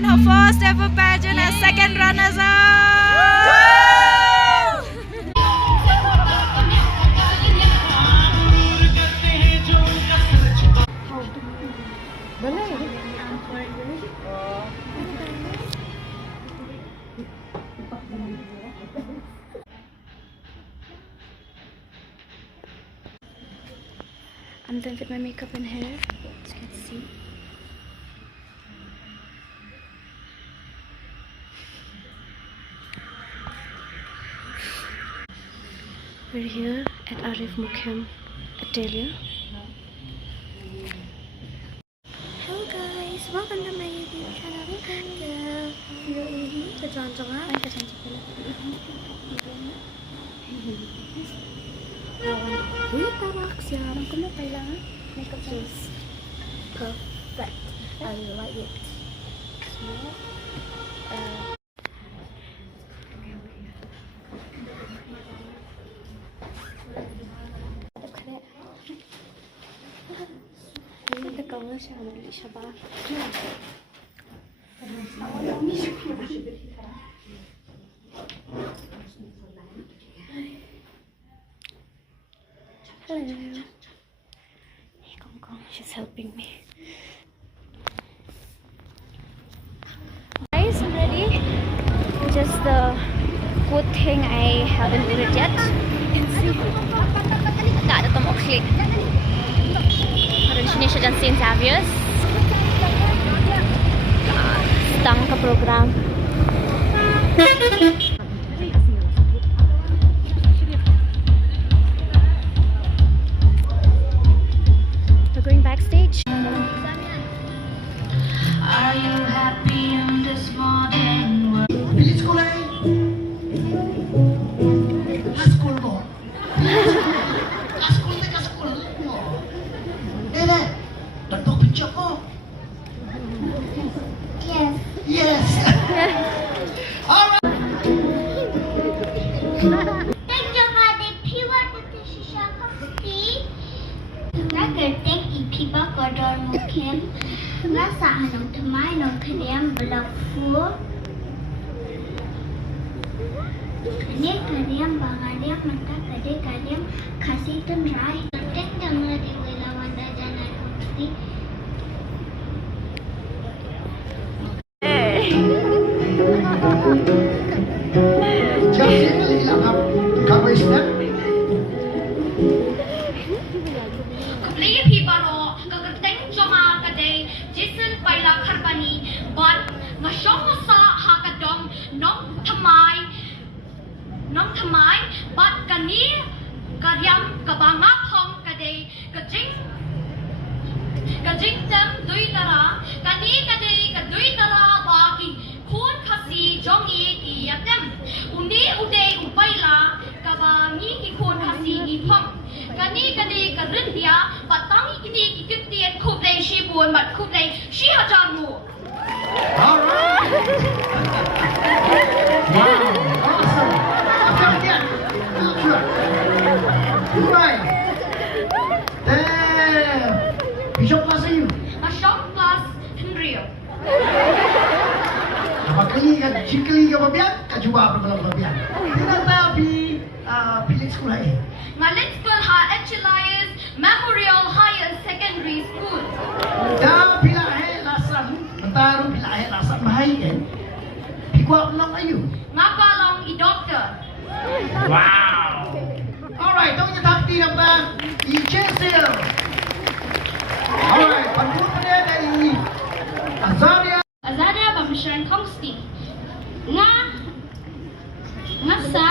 won her first ever pageant as second runners-up. I'm done with my makeup and hair, as you can see. We're here at Arif Mukham Atelier. Hello guys, welcome to my YouTube channel. Video ini kecantikan. Tarak siya. Ang kuno kailangan makeup is perfect. I like it. Tegaw na siya, mali siya ba? Hello. Hey, Kong, she's helping me. Guys, I'm ready. Just the good thing I haven't worn it yet. You can see. Gak ada tombol klik. Di sini siya dyan St. Xavier's. Sedang ke program. We're going backstage. Are you happy in this modern world? Pilih sekolah ni. Sekolah mo. Sekolah ni ka sekolah mo. Dede, bentuk picture ko. Yes. Yes. Alright. Nasa NONGTHYMMAI NONGTHYMMAI blog full. Ini kalian bangaliak mata kade kalian kasih temrai. Tek jangan dilawan dajanan mesti. Jadi hilang kamu isna. NONGTHYMMAI bat kani karyam kabanga khom kade kajing tem dui tara kani kade kadui tara baki khun khasi jongi ki yatem uni ude upaila kabangi ki khun khasi ni phom kani kade karindia patangi kidi ki kitien khuplei shi buon mat khuplei shi hajamu. All right. Wow. Awesome. Right. Damn. Bishop class you. Bishop class Henry. Makanya kan cikli ke babian, kajuba berbelang babian. Tidak tapi pilih sekolah ni. Ngalit School HLIS Memorial Higher Secondary School. Dah bila lasan, mentaru bila lasan bahaya kan. Pikuap long ayu. Ngakalong I doctor. Wow. Alright, don't you talk to them bang? Ichesil. Alright, panggul pada dari Azaria. Azaria Bamshan Kongsti. Ngasa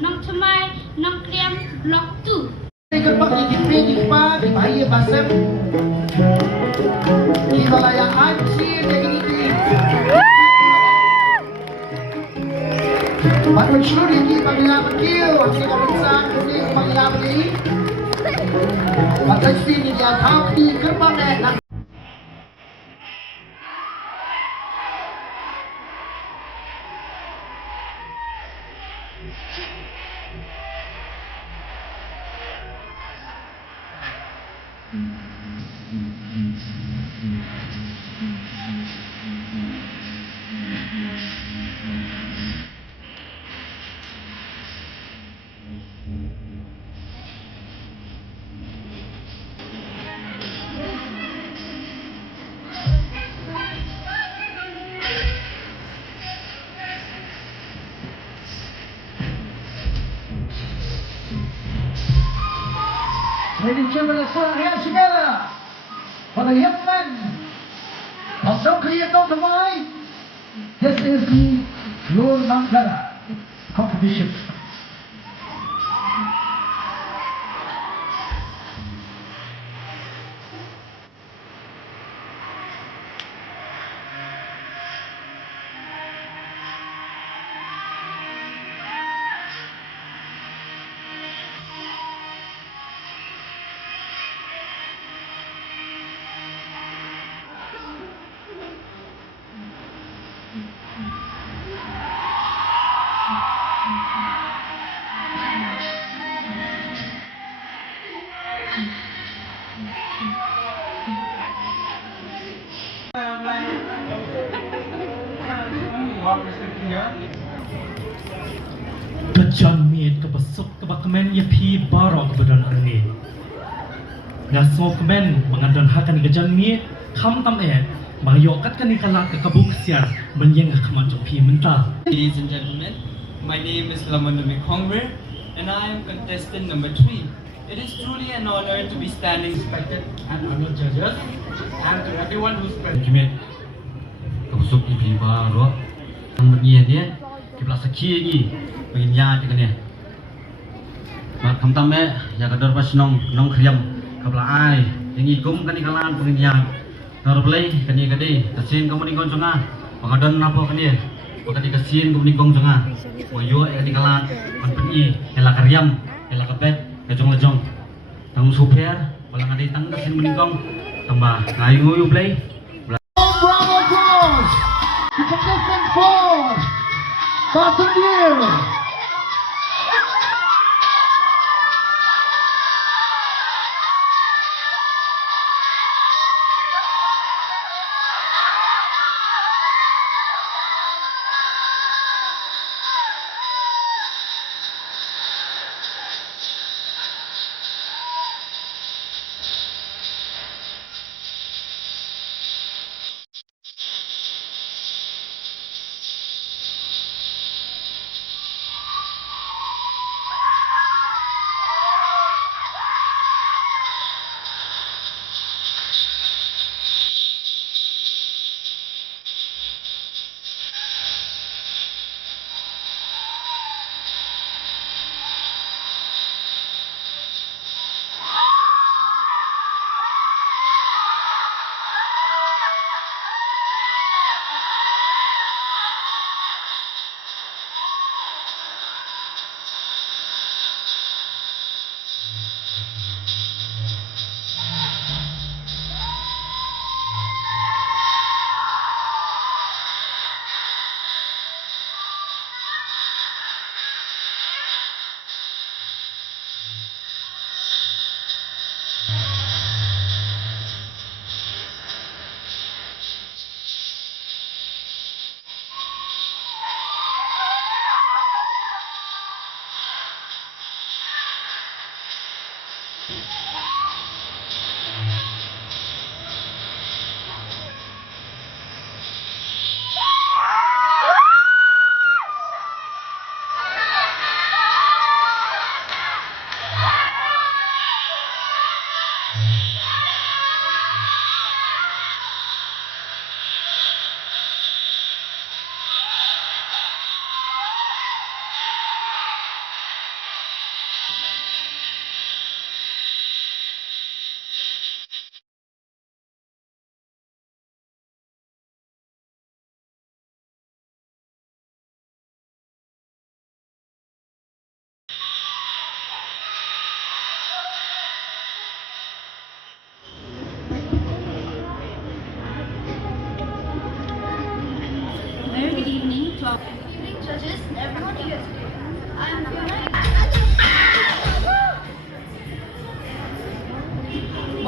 NONGTHYMMAI NONGKRIAM Block 2. Ikan pak di TV di pa di bahaya basem. Di balaya anjir jadi ini. Baru seluruh ini panggilan kieu, hasil pemeriksaan ini panggilan ini. Batas ini dia tahu di gerbang Ladies and gentlemen, let's put our hands together for the young men of NONGTHYMMAI. This is the Lord Mangala competition. Kejan miet kebesuk kebakemen ya pi barok kebadan angin. Ngaso kemen mengadan hakan kejan miet kam tam mangyokat kan ikalat ke kabuk siar menyeng keman pi mentah. Ladies and gentlemen, my name is Lamanumi Kongre and I am contestant number 3. It is truly an honor to be standing respected and honored judges and to everyone who's present. Kimet kebesuk pi barok menyen dia kibla sakhi ni penginya dengan dia. Mak kam ya kador pas nong kriam kabla ai yang ikum kan ikalan penginya. Norblay kani kadi kasin kamu ni kong jonga pangadon napo kani pakati kasin kamu ni kong jonga moyo kani kalan man peni ela karyam ela kapet kajong lejong tanggung super walang adi tang kasin meningkong tambah kayu ngoyo play. Bravo applause to contestant 4, Contestant.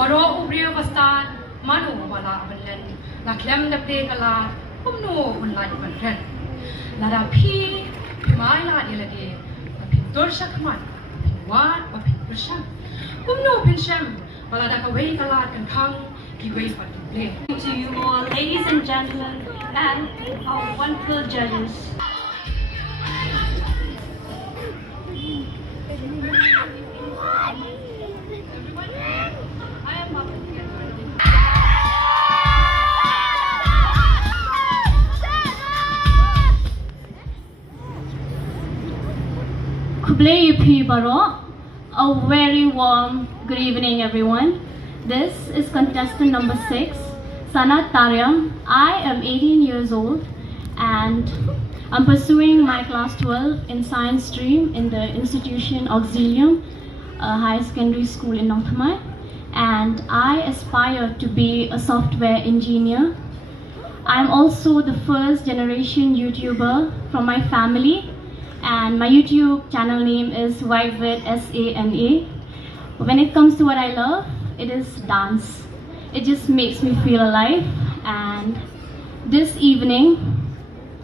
Maro ubriya bastan manu wala abalen la klem de pe kala kumno unlai banren la da phi mai la de la de phin tor shakman phin wat pa phin prasham kumno phin sham wala da ka wei kala kan khang ki wei pa play To you all, ladies and gentlemen, and our wonderful judges. Kublai Baro, a very warm good evening everyone. This is contestant number 6, Sanat Taryam. I am 18 years old and I'm pursuing my class 12 in science stream in the institution Auxilium High Secondary School in NONGTHYMMAI, and I aspire to be a software engineer. I'm also the first generation YouTuber from my family, and my YouTube channel name is Vivid SANA. When it comes to what I love, it is dance. It just makes me feel alive, and this evening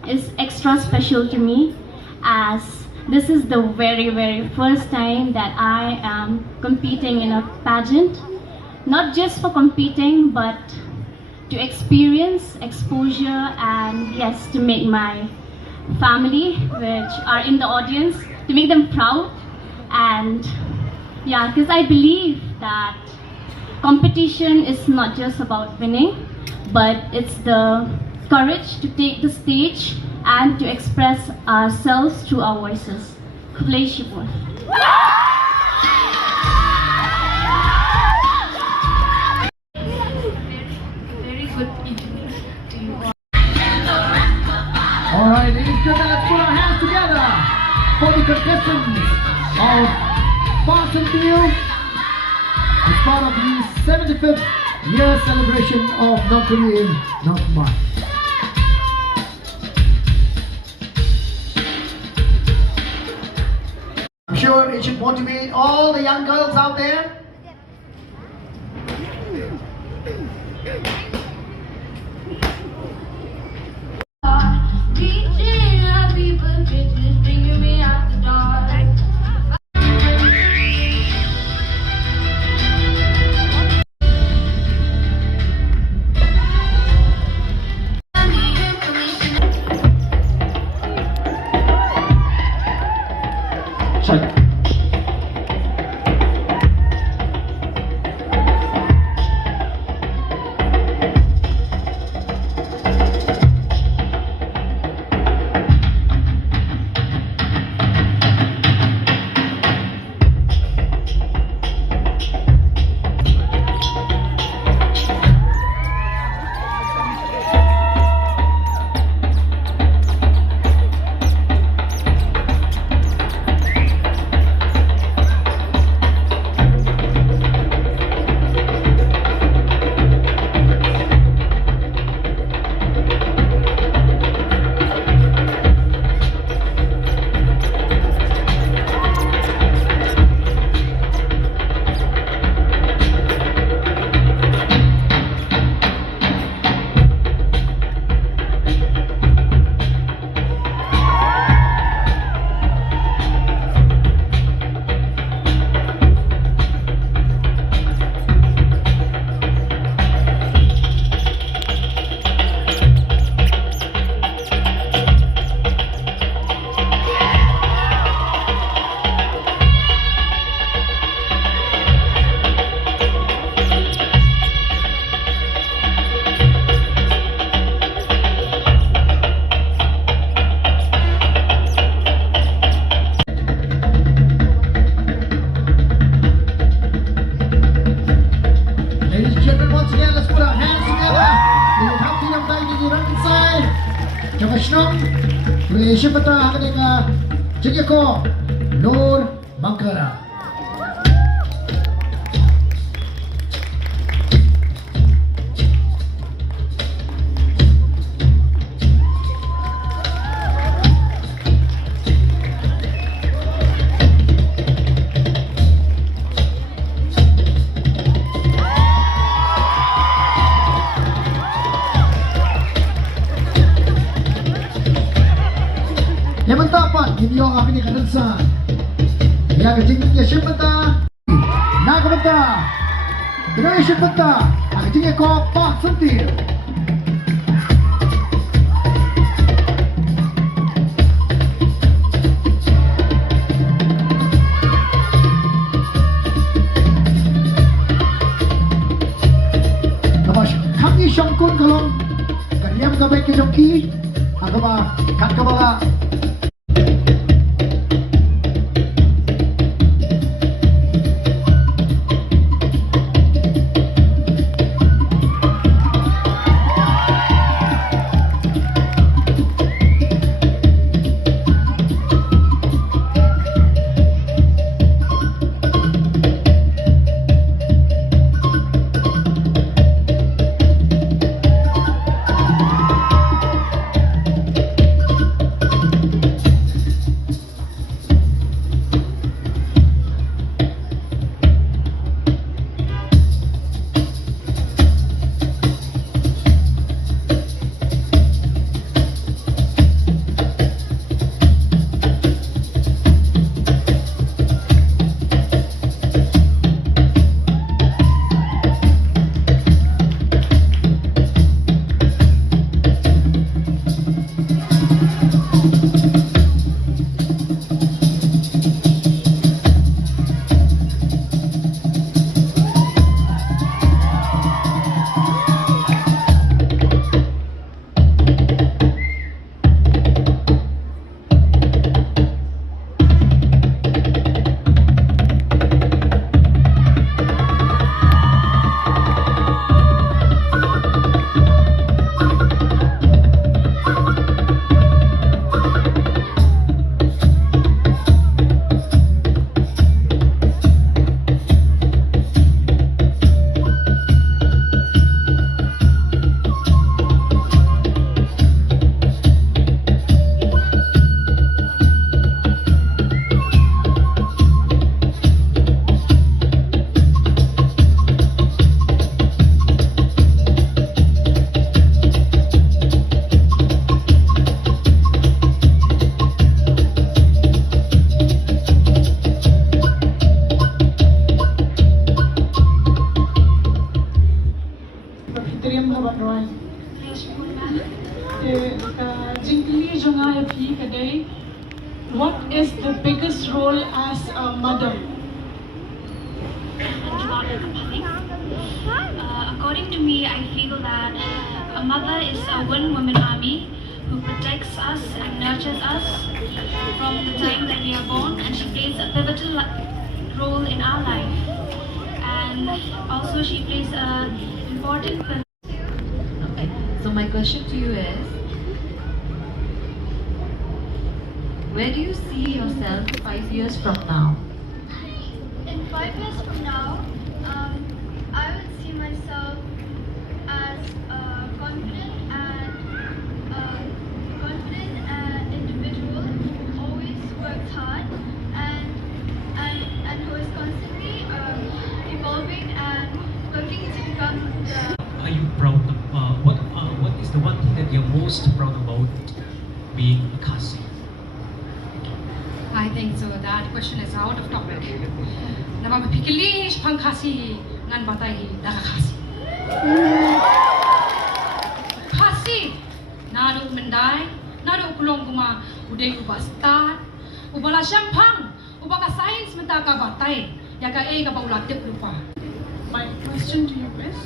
is extra special to me as this is the very first time that I am competing in a pageant. Not just for competing, but to experience exposure and yes, to make my family, which are in the audience, to make them proud. And yeah, because I believe that competition is not just about winning, but it's the courage to take the stage and to express ourselves through our voices. Kublai Shibor. Very good evening to you all. All right, ladies and gentlemen, let's put our hands together for the contestants of Pageant as part of the 75th year celebration of NONGTHYMMAI. I'm sure it should motivate all the young girls out there. Shipata Hakaneka JINGIAKOP Nur Mangkara. Yashimata, Nagamata, Coronation, JINGIAKOP, Pageant. Kami Shongkun Kalong, Kanyam Kabek Kejoki, Agama Kankabala. What is the biggest role as a mother? According to me, I feel that a mother is a one-woman army who protects us and nurtures us from the time that we are born, and she plays a pivotal role in our life. And also she plays an important role. Okay, so my question to you is, where do you see yourself 5 years from now? In 5 years from now, I would see myself as a confident and individual who always works hard and who is constantly evolving and looking to become the. Are you proud of, what is the one thing that you're most proud about being a Khasi? I think so. That question is out of topic. Nama pikirlish pang Khasi ngan batai dah Khasi. Khasi nado mendai nado kulong kuma udai ubastat ubala shampang ubaka science mentaka batai yaka ka baula tip lupa. My question to you is,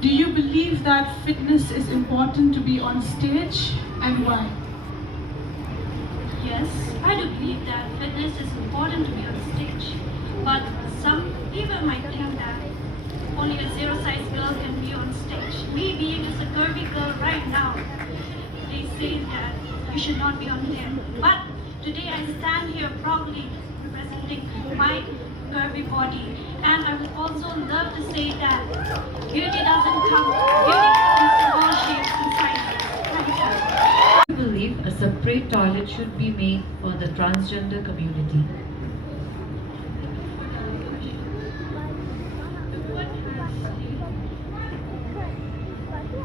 do you believe that fitness is important to be on stage, and why? Yes, I do believe that fitness is important to be on stage, but some people might think that only a zero-size girl can be on stage. Me being as a curvy girl right now, they say that you should not be on there. But today I stand here proudly representing my curvy body, and I would also love to say that beauty doesn't come, beauty comes in all shapes and sizes. Thank you. I believe a separate toilet should be made for the transgender community.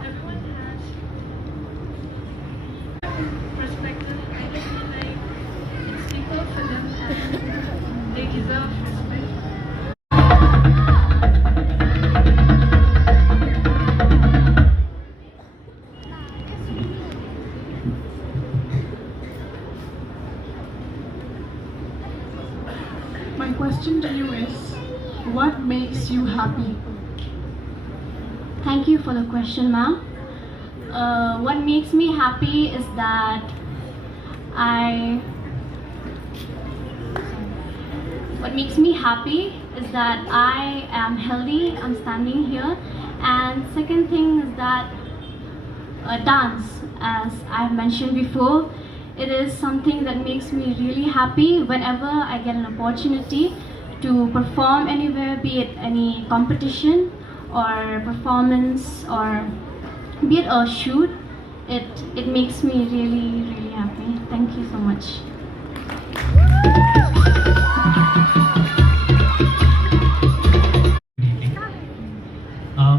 Everyone has perspective. I feel like it's people for them and they deserve respect. My question to you is, what makes you happy? Thank you for the question, ma'am. What makes me happy is that I am healthy, I'm standing here. And second thing is that dance, as I've mentioned before, it is something that makes me really happy whenever I get an opportunity to perform anywhere, be it any competition or performance or be it a shoot. It makes me really, really happy. Thank you so much.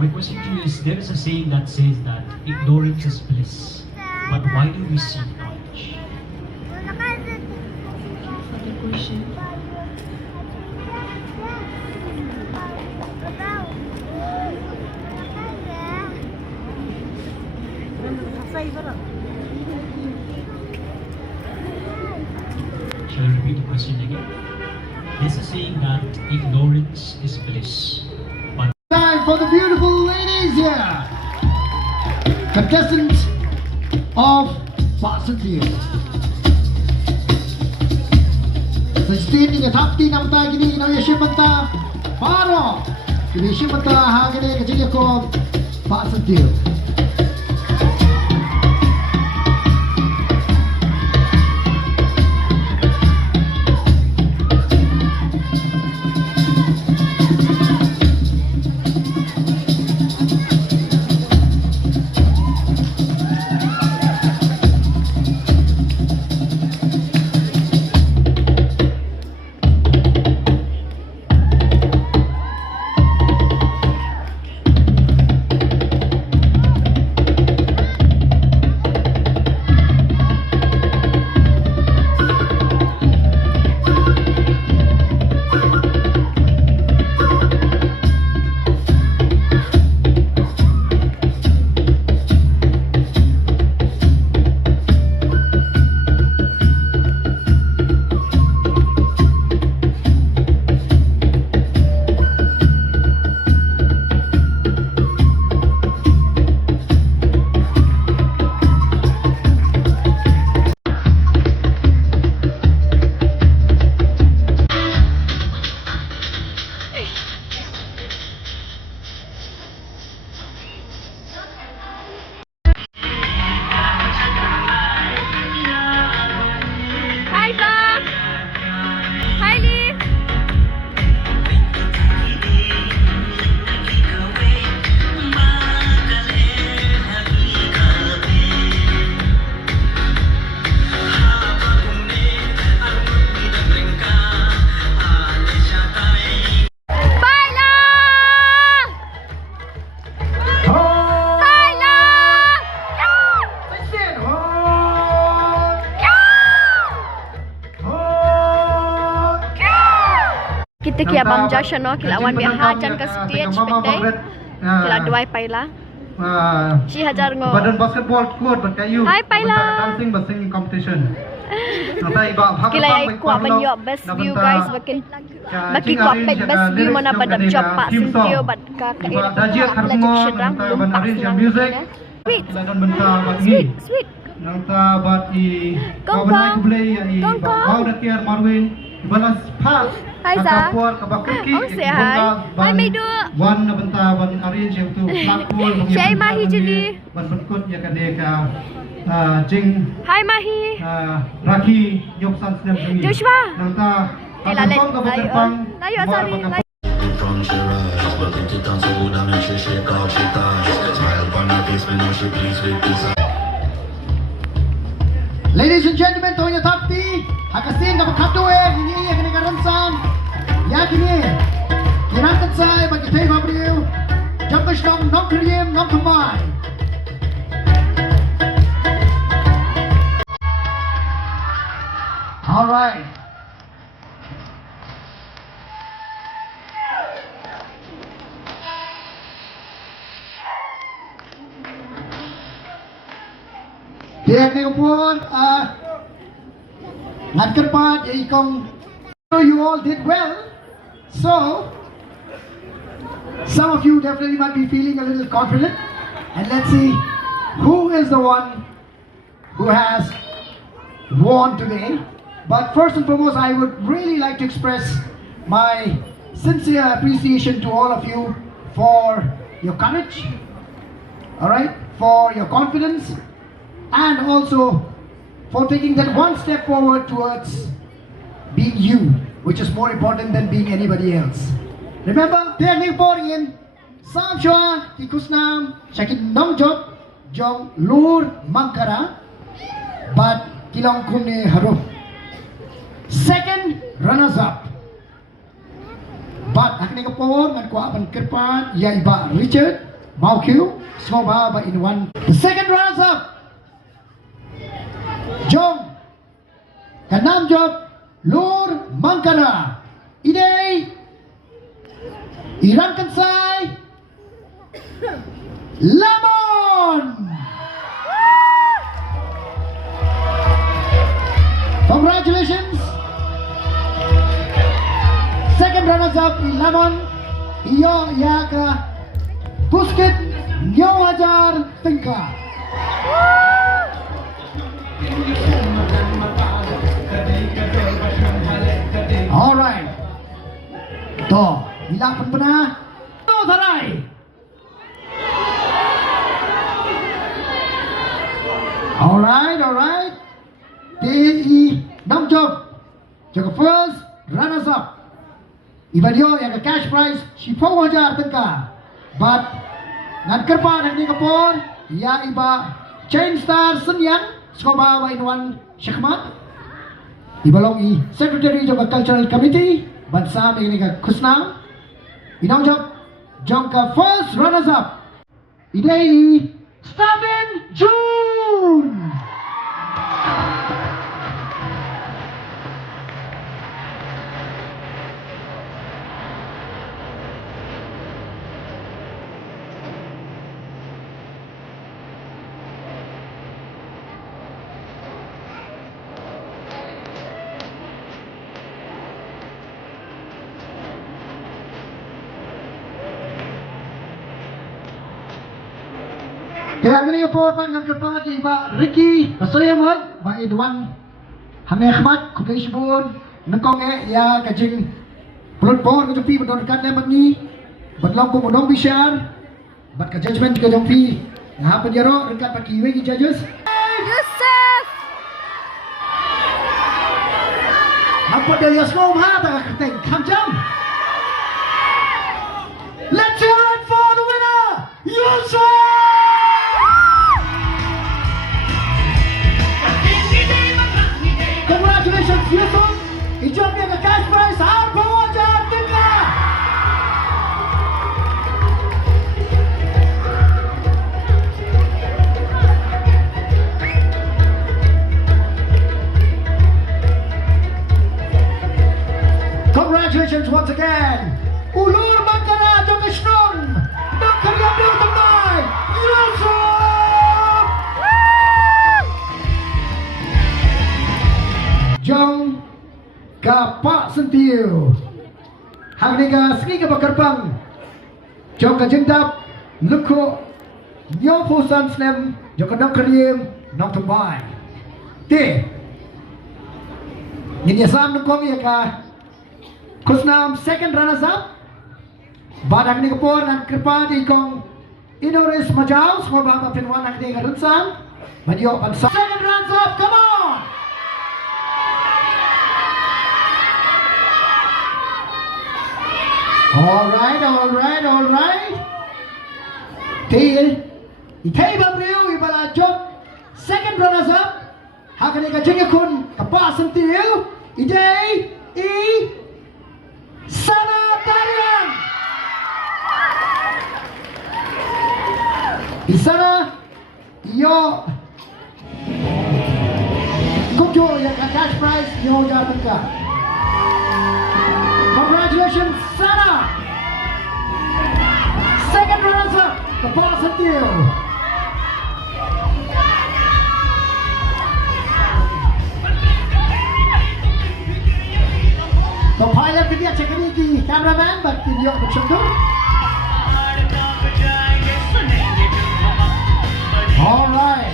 My question to you is, there is a saying that says that ignorance is bliss, but why do we seek knowledge? Thank you for the question. Shall I repeat the question again? There's a saying that ignorance is bliss, but Time for the beautiful ladies here. Contestants of Pageant. Sestin ingat hati nam ta gini na yashimanta paro. Gini shimanta hagane ke JINGIAKOP Pageant. Kita kia bam Joshua no kila wan bi hajan ke stage pedai. Kila duai paila. She hajar ngo. Badan basketball court berkayu. Hai paila. Dancing but singing competition. Kila ai kuat menyo best view guys bakin. Baki kuat best view mana pada job Pak Sintio bat ka era lagi sedang belum pas music. Sweet. Sweet. Sweet. Nanta bat i Kongkong. Kau dah kiar Marwin. Balas pas. Hai Sa. Oh say hi. Hai Meidu. Wan na banta ban arrange yang tu platform. Syai Mahi jadi. Ban berkut ya kade ka Jing. Hai Mahi. Raki Yop San Snap Jing. Joshua. Nanta Lain. Layo Asari. From Shiraz, welcome to dance, go down and shake off she thighs. Smile upon her face, when she please with this. Ladies and gentlemen, Tonya Tapti, hakasin kapag katue, hindi iya kanikaransan. Ya kini, kinangkat say, bagi THEI BHABRIEW, Jumpers NONGTHYMMAI. All right. You all did well. So, some of you definitely might be feeling a little confident. And let's see who is the one who has won today. But first and foremost, I would really like to express my sincere appreciation to all of you for your courage, alright, for your confidence, and also for taking that one step forward towards being you, which is more important than being anybody else. Remember, they are new boarding in Sam Shua, Tikusnam, Shakin Nong Job, Jong Lur Mangkara, but Kilong Kumne Haru. Second runners up. But akan kapor ngan kuat ban kerpan ya iba Richard Maukiu Smoba ba in one. The second runners up. Jong Kanam Job Lur Mangkara. Idei Iran Kansai Lemon. Congratulations. Second runners up Lemon. Iyo ya ka Buskit Nyawajar Tingka. Alright. To, hilapan pa na. To, THEI. Alright. THEI Nam Job. Jaga first runners up. Even yo yang cash prize si 4,000 tengka. But ngan kerpa nak ni kapor ya iba chain star senyang skoba in one shakmat. Ibalong i secretary of cultural committee bansam ini ka kusna. Inang job jongka first runners up. Idei Stabin June. Kaya gini po ng kapag iba Ricky Pasoyamod ba idwan Hame Ahmad Kukishbun Nangkong ya kajing Pulut pohon kajong pi Badon kan lemag ni Badlong ko munong bisyar Bat ka judgment kajong pi Ngahapan yaro Ringkat pakiwi ki judges Yusuf Hampa dari Yasnom ha Takakateng kamjam Let's hear it for the winner Yusuf. Congratulations, Yusuf! Ijom niya ka cash prize, 4,000 tengka! Congratulations once again! Ulur Mangkara Jong Isnong! NONGTHYMMAI! Yusuf! Jong ka Pak Sentiu hang ni ka sini ka bakarpang jong ka jendap luko nyo pusan snem jong ka NONGTHYMMAI NONGTHYMMAI te ni sam nukong ya ka kusnam second runners up badang ni ka por nan kirpa di kong Inoris Majau semua bapa pinwan ang di ka runsan madyo pansa second runners up, come on. Alright. THEI BHABRIEW ibala JOP second runners up. Hakani ka JINGIAKOP kapasan THEI Idei Sanatarian. Isana yo Kujo yang cash prize yo jatuh ka. Congratulations, Sana! Second runners up, the Pageant. So pilot ke dia cek ni ki cameraman bak video macam tu. Alright.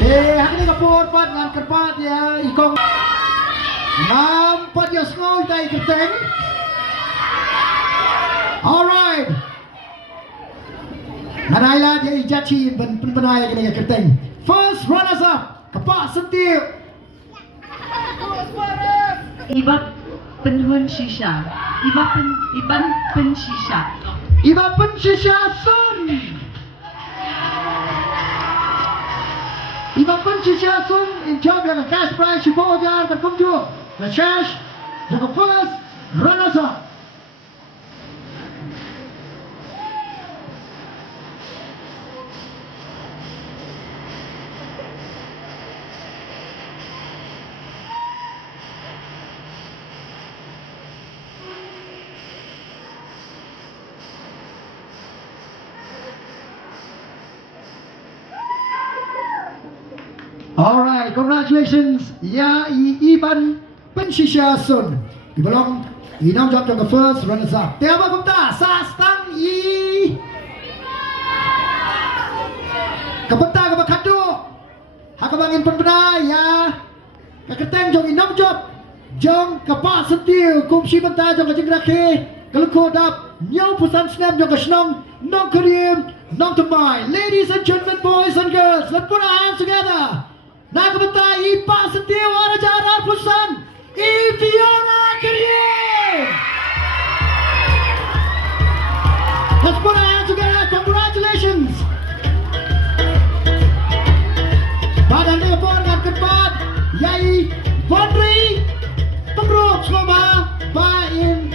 Hari ni kapur pat ngan kerpat ya ikong. Nampak dia semua tay kerteng. Alright. Manailah dia ijaci penbenai kena kerteng. First runners up. Kapak setiu. Iba penhun shisha. Iban pen shisha. Iba pen shisha sun. Iba pen shisha sun in charge of the cash prize 14,000 terkum tu. The cash the first runners up. Alright, congratulations, ya Iban Penshisha Sun. Di belum inam job the first runners up. Tiaba kumta sastang i. Kapenta kabakado. Hakabangin penbena ya. Kaketeng jong inam job. Jong kapak setiu kum si benta jong kajing rakhe. Kalau kodap nyau pusan snap jong kasnong nong Korean NONGTHYMMAI. Ladies and gentlemen, boys and girls, let's put our hands together. Nakabenta ipa setiu arajar pusan Fiona Korean. Let's put our hands together. Congratulations. Badan dia pun dengan kebat Yai Fondri Penggrup Selama Bain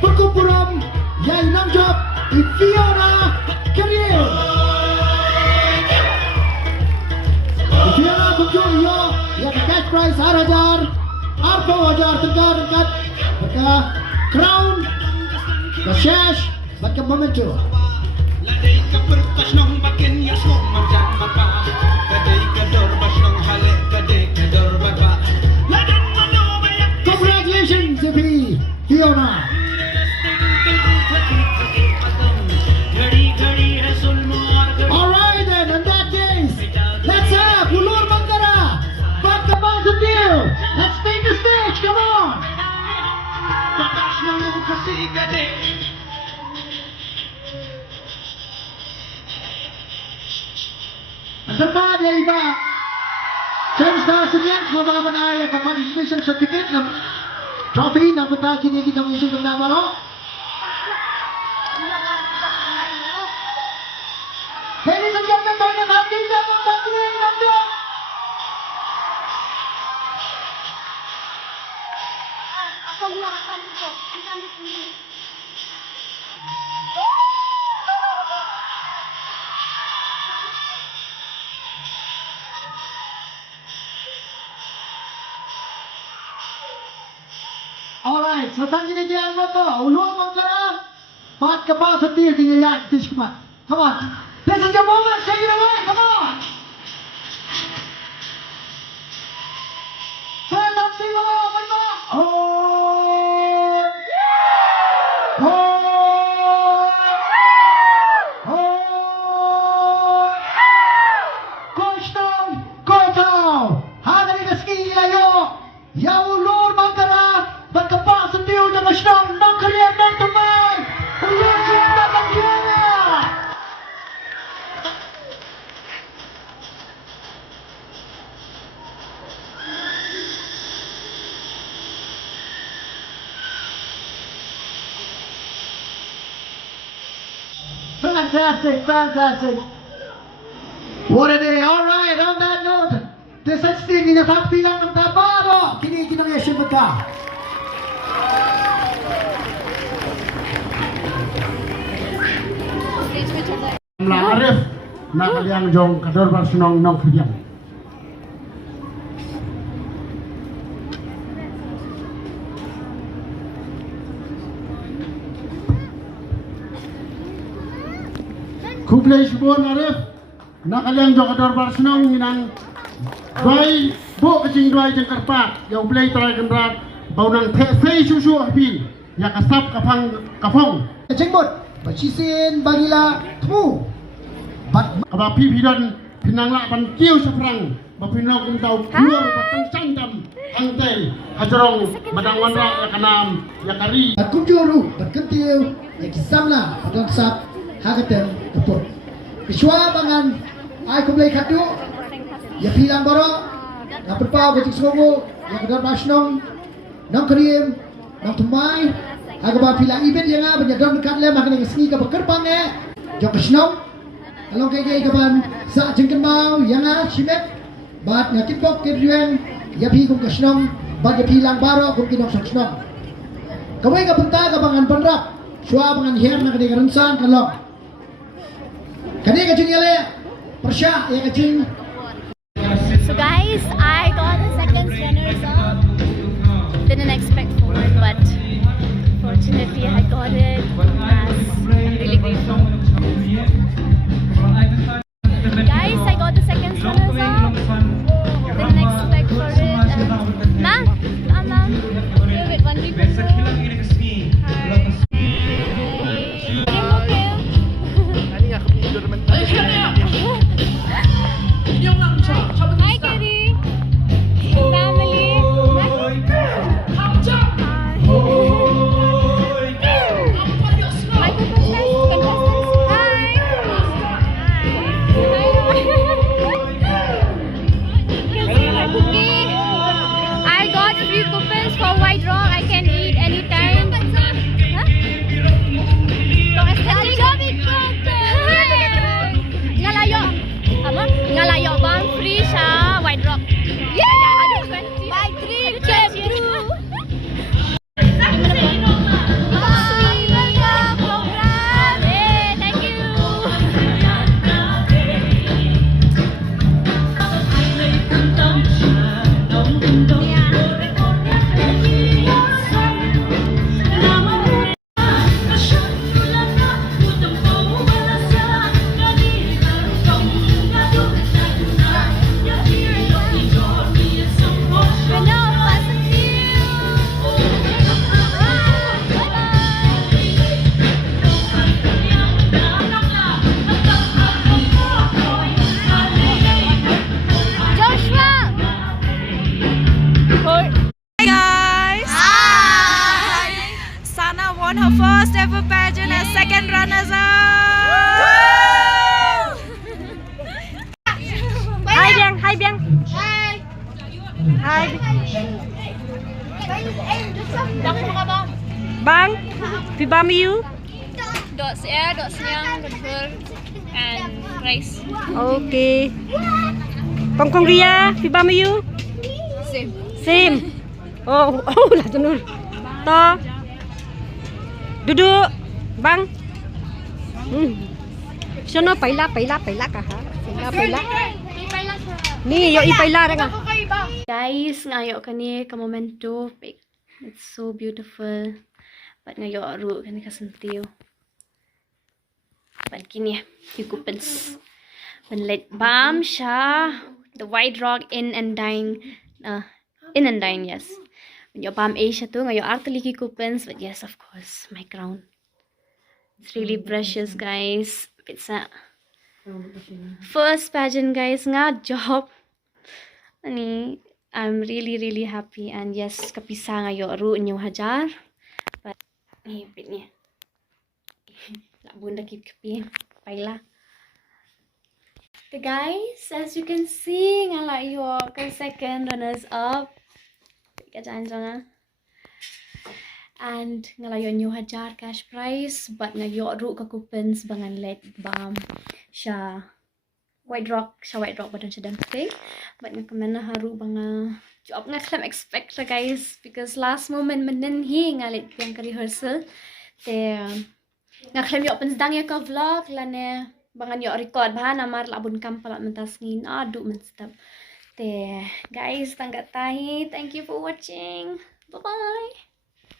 Perkumpulan Yai Namjob Fiona Korean. Fiona Penggrup yo yang cash prize arajar Arpo wajar tegar dekat Maka crown Kasyash Maka momentum. Ladai ka pertas nong bakin ya semua macam apa. Kadai kador bas nong hale kadai kador baba. Ladan mano banyak. Congratulations Fiona. Alright then, in that case, let's have Ulur Mangara Bakabang Setiu. Let's take the stage, come on. Patas nong kasih kadai. Tempat dia iba. Censtar senyap semua menaya participation certificate nam trophy nam kita kini kita mengisi nama lo. Ladies and gentlemen, banyak hati dan membantu nampak. Alright, sekarang ini dia apa? Ulur Mangara, Pat Kapal Setir tinggal yak tish kemat. Come on, this is your moment. Take it away. Come on. Turn up, sing along, one more. Oh, oh, oh. Coach Tom, Koitao, Hadari Gaski Layo, Ya Ulur Mangara. Berkepak setiu dengan senang Nong Korean NONGTHYMMAI. Ulur siapa bagiannya? Fantastic, fantastic. What a day. Alright, on that note, this is Steve in the Fakti ng Tabado. Kini kinangyasyon mo ka. Arif nak kalian jong kador bersenang nong kalian. Kublai subon Arif nak kalian jong kador bersenang minang doi bo kecing doi jeng kerpat. Yang blai terai kendrat bau nang the sei shu shu pi ya kasap kapang kapong jengmut bacisin bagila temu bat kaba pi pidon pinang la pan kiu saprang bapinok kum tau keluar batang cangkam angtai hajarong badang wanra ya kanam ya kari kum juru bat kentiu ya kisamna padang sap hagatem tepuk Kishwa bangan ai kum lei khatu ya pilang baro na perpau betik sogo ya kedar basnong nong krim nong tumai agaba pilang ibet yang a banya don kat le makan ngi ka bekerpang e jok basnong along kay kaban sa jengken mau yang a shimet bat ngatik bok keduen ya pi kum kasnong bat ya pilang baro kum kinong saknong kawai ka punta ka bangan panrap shwa bangan her na kadi karansan kalong kadi ka jingale persya ya kacing. So guys, I got the second runners up. Didn't expect for it, but fortunately I got it. I'm really grateful. Guys, I got the second runners up. Didn't expect for it. Ma, give it 1 week ago. Hi, Kitty. Family. My contestants. Hi. You can see my cookie. I got free coupons for White Rock. I can eat anytime. Huh? Ngalayo bang free siya White Rock. Yeah! Buy 3 get 2. Thank you. Her first ever pageant as second runners up. Hi Biang, hi Biang. Hi. Bang, BHABRIEW. Dot siya, dot siang, betul, and rice. Okay. Kong Ria, BHABRIEW. Same. Oh, lah tunur. To. Duduk, bang. Sana paila ka ha. Paila. Ni yo ipaila ra ka. Guys, ngayo kani ka momento. It's so beautiful. But ngayo ru kani ka sentiyo. But kini yung coupons. Let balm siya. The White Rock in and dine, yes. Your palm Asia too, your artillery coupons, but yes, of course, my crown. It's really precious, guys. It's a first pageant, guys. Nga job. Ani, I'm really happy, and yes, kapisa nga yo ru nyo hajar. But ni bit ni. Labunda kip kapi, paila. The guys, as you can see, nga la yo ka second runners up. And ngalayon yung hajar cash prize, but ngayon ru ka coupons bangan let balm siya White Rock badan siya dangkay, but nga kamana haru banga job nga klam expect la guys, because last moment manenhi nga let yang ka rehearsal te nga klam yo opens dang ya ka vlog lane bangan yo record ba na mar labun kam pala mentas ngin adu menstap. Guys, tanggat tahi. Thank you for watching. Bye-bye.